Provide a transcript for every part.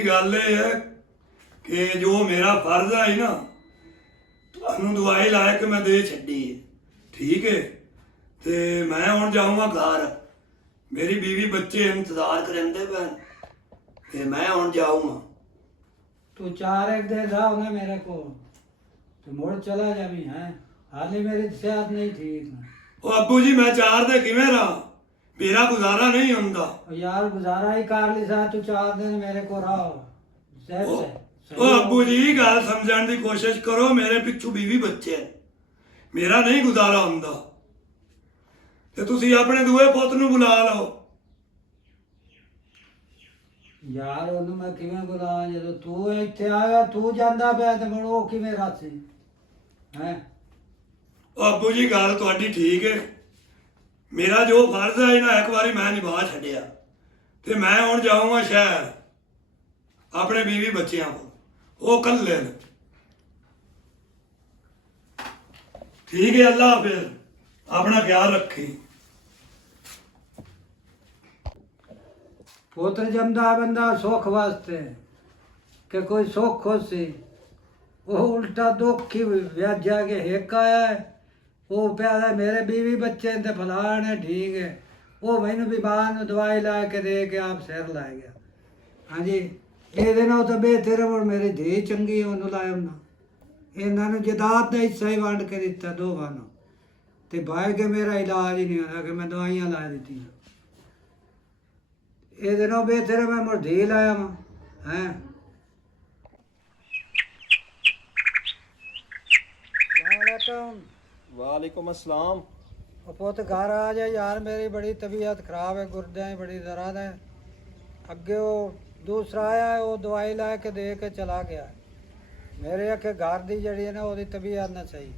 ਜੀ ਗੱਲ ਇਹ ਹੈ ਕਿ ਜੋ ਮੇਰਾ ਫਰਜ਼ ਹੈ ਨਾ ਤੁਹਾਨੂੰ ਦਵਾਈ ਲਾ ਕੇ ਮੈਂ ਦੇ ਛੱਡੀ ਹੈ, ਠੀਕ ਹੈ। ਤੇ ਮੈਂ ਹੁਣ ਜਾਊਂਗਾ ਘਰ, ਮੇਰੀ बीवी ਬੱਚੇ ਇੰਤਜ਼ਾਰ ਕਰਦੇ ਪੈਣ ਤੇ ਮੈਂ ਹੁਣ ਜਾਊਂਗਾ। तू 4 दिन रहो ना मेरे को तो मुड़ चला जावी है। हाले मेरी सेहत नहीं ठीक ना। ਉਹ ਅੱਬੂ ਜੀ ਮੈਂ 4 ਦੇ ਕਿਵੇਂ ਰਹਾਂ, ਮੇਰਾ ਗੁਜ਼ਾਰਾ ਨਹੀਂ ਹੁੰਦਾ। और यार गुजारा ही कर ली सा, तू 4 दिन मेरे को रहो सेहत से। ਉਹ ਅੱਬੂ ਜੀ ਗੱਲ ਸਮਝਣ ਦੀ ਕੋਸ਼ਿਸ਼ ਕਰੋ, ਮੇਰੇ ਪਿੱਛੋਂ बीवी ਬੱਚੇ ਹੈ, ਮੇਰਾ ਨਹੀਂ ਗੁਜ਼ਾਰਾ ਹੁੰਦਾ। ਤੇ ਤੁਸੀਂ ਆਪਣੇ ਦੂਏ ਪੁੱਤ ਨੂੰ ਬੁਲਾ ਲਓ। यार ਉਹਨੂੰ ਮੈਂ ਕਿਵੇਂ ਬੁਲਾਵਾਂ ਜਦੋਂ ਤੂੰ ਇੱਥੇ ਆਇਆ, ਤੂੰ ਜਾਂਦਾ ਪਿਆ ਤੇ ਮੁੜ ਉਹ ਕਿਵੇਂ ਰਾਸੀ ਹੈ। ਉਹ ਅੱਬੂ ਜੀ ਗੱਲ ਤੁਹਾਡੀ ਠੀਕ ਹੈ, ਮੇਰਾ ਜੋ ਫਰਜ਼ ਹੈ ਨਾ ਇੱਕ ਵਾਰੀ ਮੈਂ ਨਿਭਾ ਛੱਡਿਆ ਤੇ ਮੈਂ ਹੁਣ ਜਾਊਂਗਾ ਸ਼ਹਿਰ ਆਪਣੇ बीवी ਬੱਚਿਆਂ ਕੋਲ, ਉਹ ਇਕੱਲੇ ਨੇ। ਠੀਕ ਹੈ, ਅੱਲਾ ਹਾਫਿਜ਼, ਆਪਣਾ ਖਿਆਲ ਰੱਖੀ। पुत्र जमदा बंदा सुख वास्ते कि कोई सुख हो सी, वो उल्टा दुख ही व्याजा के हिक आया है। वो प्यादा मेरे बीवी बच्चे ते फलान है ठीक है, वो मैनू बीमार नू दवाई ला के दे के आप सिर ला गया। हाँ जी, ये नाल तो बेहतर है मेरी धी चंगी है, उन्होंने लाया ना इन्होंने जदाद का हिस्सा ही वंड के दिता दोवां नू, ते भाई के मेरा इलाज ही नहीं होता कि मैं दवाइयां ला दी। ये दिनों बेहतर मैं मुड़ धी लाया वहाँ हैं। वालेकुम अस्सलाम। पुत घर आ जा यार, मेरी बड़ी तबीयत खराब है, गुर्दे बड़ी दर्द है। अगे वो दूसरा आया है, वो दवाई ला के दे के चला गया। मेरे आखे घर की जड़ी है ना वो तबीयत ना सही।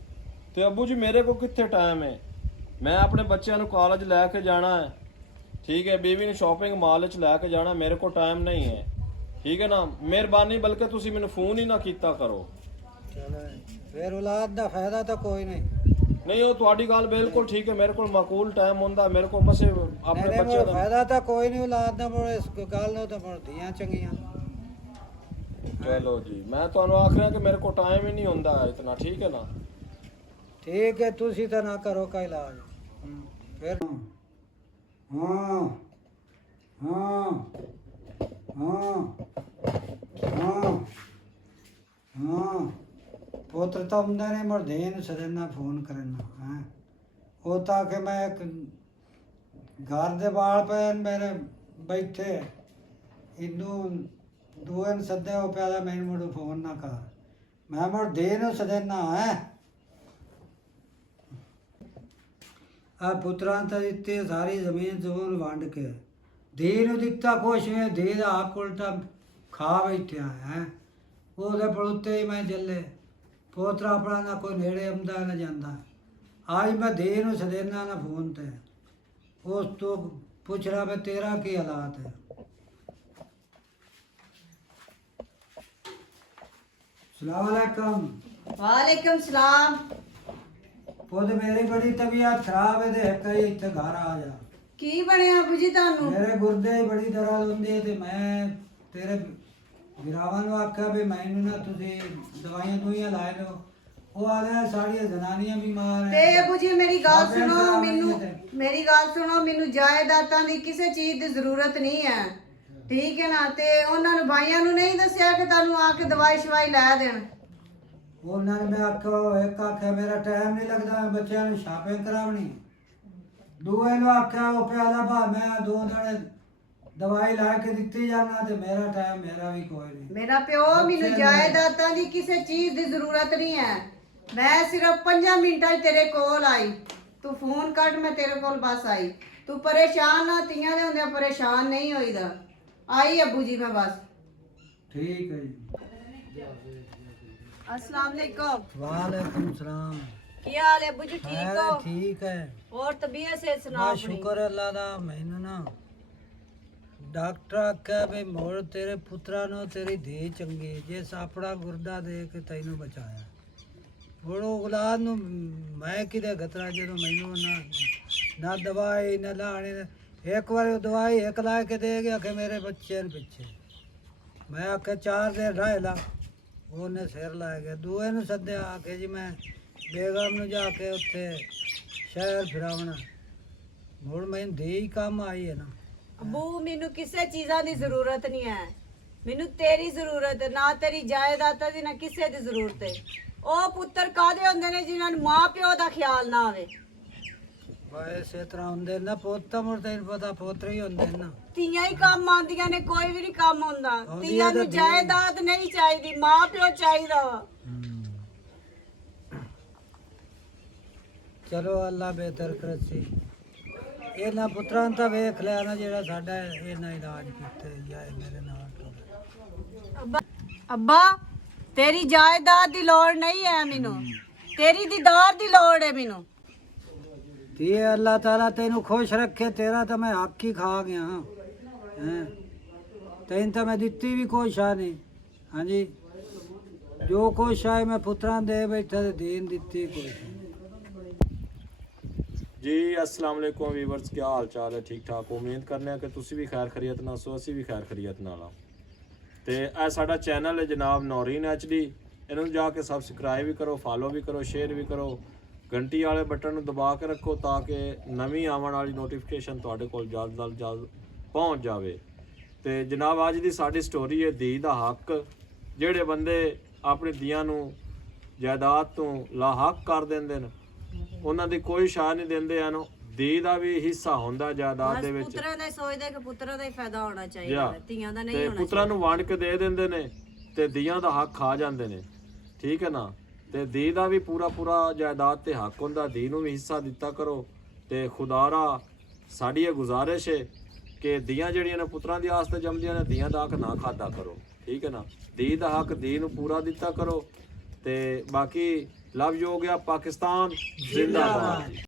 ਤੇ ਅੱਬੂ ਜੀ ਮੇਰੇ ਕੋਲ ਕਿੱਥੇ ਟਾਈਮ ਹੈ, ਮੈਂ ਆਪਣੇ ਬੱਚਿਆਂ ਨੂੰ ਕਾਲਜ ਲੈ ਕੇ ਜਾਣਾ ਹੈ, ਠੀਕ ਹੈ, ਬੀਵੀ ਨੂੰ ਸ਼ਾਪਿੰਗ ਮਾਲ 'ਚ ਲੈ ਕੇ ਜਾਣਾ, ਮੇਰੇ ਕੋਲ ਟਾਈਮ ਨਹੀਂ ਹੈ, ਠੀਕ ਹੈ ਨਾ। ਮਿਹਰਬਾਨੀ ਬਲਕਿ ਤੁਸੀਂ ਮੈਨੂੰ ਫੋਨ ਹੀ ਨਾ ਕੀਤਾ ਕਰੋ। चलो फिर औलाद का फायदा तो कोई नहीं। ਨਹੀਂ ਉਹ ਤੁਹਾਡੀ ਗੱਲ ਬਿਲਕੁਲ ਠੀਕ ਹੈ, ਮੇਰੇ ਕੋਲ ਮਾਕੂਲ ਟਾਈਮ ਹੁੰਦਾ, ਮੇਰੇ ਕੋਲ ਬਸ ਆਪਣੇ मेरे ਬੱਚਿਆਂ ਦਾ। फायदा तो कोई नहीं औलाद का, मुड़ इस गल नो तो मुड़ धियां चंगियां। ਚਲੋ ਜੀ, ਮੈਂ ਤੁਹਾਨੂੰ ਆਖ ਰਿਹਾ ਕਿ ਮੇਰੇ ਕੋਲ ਟਾਈਮ ਹੀ ਨਹੀਂ ਹੁੰਦਾ ਇਤਨਾ, ਠੀਕ ਹੈ ਨਾ। ठीक है, तुसी तो ना करो का इलाज फिर। हाँ हाँ हाँ हाँ हाँ पुत्र तो हमने ने मुड़ देन सदना फोन करना है। वो ताकि मैं एक घर दे बाल पे मेरे बैठे इनू दून सदे हो प्यादा मैंने मुड़ फोन ना कर, मैं मुड़ देन सदना है। आ पुत्रां तो दिते सारी जमीन जमून वंड के, धी नूं दिता कुछ नहीं, धी दा आप उल्टा खा बैठा है। वो पड़ोते ही मैं जले, पोतरा अपना ना कोई नेड़े आंदा ना जांदा। आज मैं धी नूं सदेना ना फोन ते, उस तो पुछ रहा मैं तेरा की हालात है। सलाम अलैकुम। वालेकुम सलाम। खुद मेरी बड़ी तबीयत खराब है, ते कई इत्थे घर आ जा। की बनया अबू जी तानू? मेरे गुर्दे ही बड़ी दर्द होंदी है ते मैं तेरे गिरावां नूं आख्या भी मैनू ना तुसी दवाइयां दुइयां लाए लो। वो आले साड़ियां जनानियां बीमार ते है। अबू जी मेरी गल साबियां सुनो, खराब मेनू नहीं ते। मेरी गल सुनो, मेनू जायदादां दी किसे चीज दी जरूरत नहीं है, ठीक है ना। ते उन्हां नूं भाईयां नूं नहीं दस्सिया कि तानू आके दवाई शवाई लै देण। उन्होंने मैं आख्या एक आख्या मेरा टाइम नहीं लगता, मैं बच्चों ने शॉपिंग करावनी। दूए ने आख्या वो प्याला भा मैं 2 दिन दवाई ला के दिती जाना, ते मेरा टाइम मेरा भी कोई नहीं। मेरा प्यो मेनू जायदादां दी किसे चीज दी जरूरत नहीं है, मैं सिर्फ 5 मिंटां च तेरे कोल आई। तू फोन कट, मैं तेरे कोल बस आई। तू परेशान ना, तियां दे हुंदे परेशान नहीं होईदा। आई अबू जी मैं बस। ठीक है जी। अस्सलाम वालेकुम। वालेकुम सलाम। की हाल है अबू जी, ठीक अरे हो? ठीक है, और तबीयत से सुनाओ बस अपनी। शुक्र है अल्लाह दा। मैनू ना डॉक्टर आख्या भी मोड़ तेरे पुत्रा नो तेरी धी चंगी, जिस अपना गुर्दा दे के तैनू बचाया। ਹੁਣ ਔਲਾਦ ਨੂੰ ਮੈਂ ਕਿਤੇ ਖਤਰਾ ਜਦੋਂ ਮੈਨੂੰ ਨਾ ਦਵਾਈ ਨਾ ਲਾਣੇ। ਇੱਕ ਵਾਰ ਦਵਾਈ ਇੱਕ ਲਾ ਕੇ ਦੇ ਗਿਆ ਕਿ ਮੇਰੇ ਬੱਚੇ ਨੇ ਪਿੱਛੇ ਮੈਂ ਆਖਿਆ 4 ਦਿਨ ਰਹਿ ਲਾ, ਉਹਨੇ ਸਿਰ ਲਾ ਗਿਆ। ਦੂਏ ਨੂੰ ਸੱਦਿਆ, ਆਖੇ ਜੀ ਮੈਂ ਬੇਗਮ ਨੂੰ ਜਾ ਕੇ ਉੱਥੇ ਸ਼ਹਿਰ ਫਿਰਾਉਣਾ। ਮੁੜ ਮੈਨੂੰ ਦੇ ਹੀ ਕੰਮ ਆਈ ਹੈ ਨਾ। ਅੱਬੂ ਮੈਨੂੰ ਕਿਸੇ ਚੀਜ਼ਾਂ ਦੀ ਜ਼ਰੂਰਤ ਨਹੀਂ ਹੈ, ਮੈਨੂੰ ਤੇਰੀ ਜ਼ਰੂਰਤ ਹੈ, ਨਾ ਤੇਰੀ ਜਾਇਦਾਦਾਂ ਦੀ ਨਾ ਕਿਸੇ ਦੀ ਜ਼ਰੂਰਤ ਹੈ। ਉਹ ਪੁੱਤਰ ਕਾਹਦੇ ਹੁੰਦੇ ਨੇ ਜਿਨ੍ਹਾਂ ਨੂੰ ਮਾਂ ਪਿਓ ਦਾ ਖਿਆਲ ਨਾ ਆਵੇ। ਬਈ ਇਸੇ ਤਰ੍ਹਾਂ ਹੁੰਦੇ ਨਾ ਪੁੱਤ, ਮੁੜ ਤੈਨੂੰ ਪਤਾ ਪੋਤਰੇ ਹੀ ਹੁੰਦੇ ਨੇ ਨਾ। ਧੀਆਂ ਹੀ ਕੰਮ ਆਉਂਦੀਆਂ ਨੇ, ਕੋਈ ਵੀ ਨਹੀਂ ਕੰਮ ਹੁੰਦਾ। ਆਉਂਦੀਆਂ ਧੀਆਂ ਨੂੰ ਤਾਂ ਧੀਆਂ। ਜਾਇਦਾਦ ਨਹੀਂ ਚਾਹੀਦੀ, ਮਾਂ ਪਿਓ ਚਾਹੀਦਾ ਵਾ। ਚਲੋ ਅੱਲਾ ਬਿਹਤਰ ਕਰਸੀ। ਇਹਨਾਂ ਪੁੱਤਰਾਂ ਨੂੰ ਤਾਂ ਵੇਖ ਲਿਆ ਨਾ, ਜਿਹੜਾ ਸਾਡਾ ਇਹਨਾਂ ਇਲਾਜ ਕੀਤਾ ਜਾਂ ਮੇਰੇ ਨਾਲ ਟੁਰ। ਅੱਬਾ ਤੇਰੀ ਜਾਇਦਾਦ ਦੀ ਲੋੜ ਨਹੀਂ ਹੈ ਮੈਨੂੰ, ਤੇਰੀ ਦੀਦਾਰ ਦੀ ਲੋੜ ਹੈ ਮੈਨੂੰ। ਤੇ ਅੱਲਾਹ ਤਾਲਾ ਤੈਨੂੰ ਖੁਸ਼ ਰੱਖੇ, ਤੇਰਾ ਤਾਂ ਮੈਂ ਹੱਕ ਹੀ ਖਾ ਗਿਆ ਹਾਂ। ਤੈਨੂੰ ਤਾਂ ਮੈਂ ਦਿੱਤੀ ਵੀ ਕੋਈ ਸ਼ਾਹ ਨਹੀਂ। ਹਾਂਜੀ, ਜੋ ਕੋਈ ਸ਼ਾਹ ਮੈਂ ਪੁੱਤਰਾਂ ਦੇ ਬੈਠਾ ਤੇ ਦੇਣ ਦਿੱਤੀ ਕੋਈ। जी अस्सलाम वालेकुम ਵੀਵਰਸ, ਕੀ ਹਾਲ ਚਾਲ ਹੈ? ਠੀਕ ਠਾਕ, ਉਮੀਦ ਕਰਨੇ ਆ ਕਿ ਤੁਸੀਂ ਵੀ ਖੈਰ ਖਰੀਅਤ ਨਾਲ ਸੋ, ਅਸੀਂ ਵੀ ਖੈਰ ਖਰੀਅਤ ਨਾਲ ਆ। ਤੇ ਇਹ ਸਾਡਾ ਚੈਨਲ ਹੈ ਜਨਾਬ ਨੌਰੀਨ HD, ਇਹਨੂੰ ਜਾ ਕੇ ਸਬਸਕ੍ਰਾਈਬ ਵੀ ਕਰੋ, ਫਾਲੋ ਵੀ ਕਰੋ, ਸ਼ੇਅਰ ਵੀ ਕਰੋ, ਘੰਟੀ ਵਾਲੇ ਬਟਨ ਨੂੰ ਦਬਾ ਕੇ ਰੱਖੋ ਤਾਂ ਕਿ ਨਵੀਂ ਆਉਣ ਵਾਲੀ ਨੋਟੀਫਿਕੇਸ਼ਨ ਤੁਹਾਡੇ ਕੋਲ ਜਲਦ ਤੋਂ ਜਲਦ ਪਹੁੰਚ ਜਾਵੇ। ਤੇ ਜਨਾਬ ਅੱਜ ਦੀ ਸਾਡੀ ਸਟੋਰੀ ਹੈ ਧੀ ਦਾ ਹੱਕ। ਜਿਹੜੇ ਬੰਦੇ ਆਪਣੀ ਧੀਆਂ ਨੂੰ ਜਾਇਦਾਦ ਤੋਂ ਲਾਹਕ ਕਰ ਦਿੰਦੇ ਨੇ, ਉਹਨਾਂ ਦੀ ਕੋਈ ਸ਼ਾਹ ਨਹੀਂ ਦਿੰਦੇ ਹਨ। ਧੀ ਦਾ ਵੀ ਹਿੱਸਾ ਹੁੰਦਾ ਜਾਇਦਾਦ ਦੇ ਵਿੱਚ। ਪੁੱਤਰਾਂ ਦਾ ਸੋਚਦੇ ਕਿ ਪੁੱਤਰਾਂ ਦਾ ਹੀ ਫਾਇਦਾ ਹੋਣਾ ਚਾਹੀਦਾ ਜਾਂ ਹੈ, ਧੀਆਂ ਦਾ ਨਹੀਂ ਤੇ ਹੋਣਾ ਪੁੱਤਰਾਂ ਨੂੰ ਵੰਡ ਕੇ ਦੇ ਦਿੰਦੇ ਨੇ ਤੇ ਧੀਆਂ ਦਾ ਹੱਕ ਖਾ ਜਾਂਦੇ ਨੇ। ਠੀਕ ਹੈ ਨਾ? ਤੇ ਧੀ ਦਾ ਵੀ ਪੂਰਾ ਜਾਇਦਾਦ ਤੇ ਹੱਕ ਹੁੰਦਾ, ਧੀ ਨੂੰ ਵੀ ਹਿੱਸਾ ਦਿੱਤਾ ਕਰੋ। ਤੇ ਖੁਦਾਰਾ ਸਾਡੀ ਇਹ ਗੁਜ਼ਾਰਿਸ਼ ਹੈ ਕਿ ਧੀਆਂ ਜਿਹੜੀਆਂ ਨੇ ਪੁੱਤਰਾਂ ਦੀ ਆਸ ਤੇ ਜੰਮਦੀਆਂ ਨੇ, ਧੀਆਂ ਦਾ ਹੱਕ ਨਾ ਖਾਦਾ ਕਰੋ। ਠੀਕ ਹੈ ਨਾ? ਧੀ ਦਾ ਹੱਕ ਧੀ ਨੂੰ ਪੂਰਾ ਦਿੱਤਾ ਕਰੋ। ਤੇ ਬਾਕੀ ਲਵ ਯੂ ਹੋ ਗਿਆ। ਪਾਕਿਸਤਾਨ ਜ਼ਿੰਦਾਬਾਦ।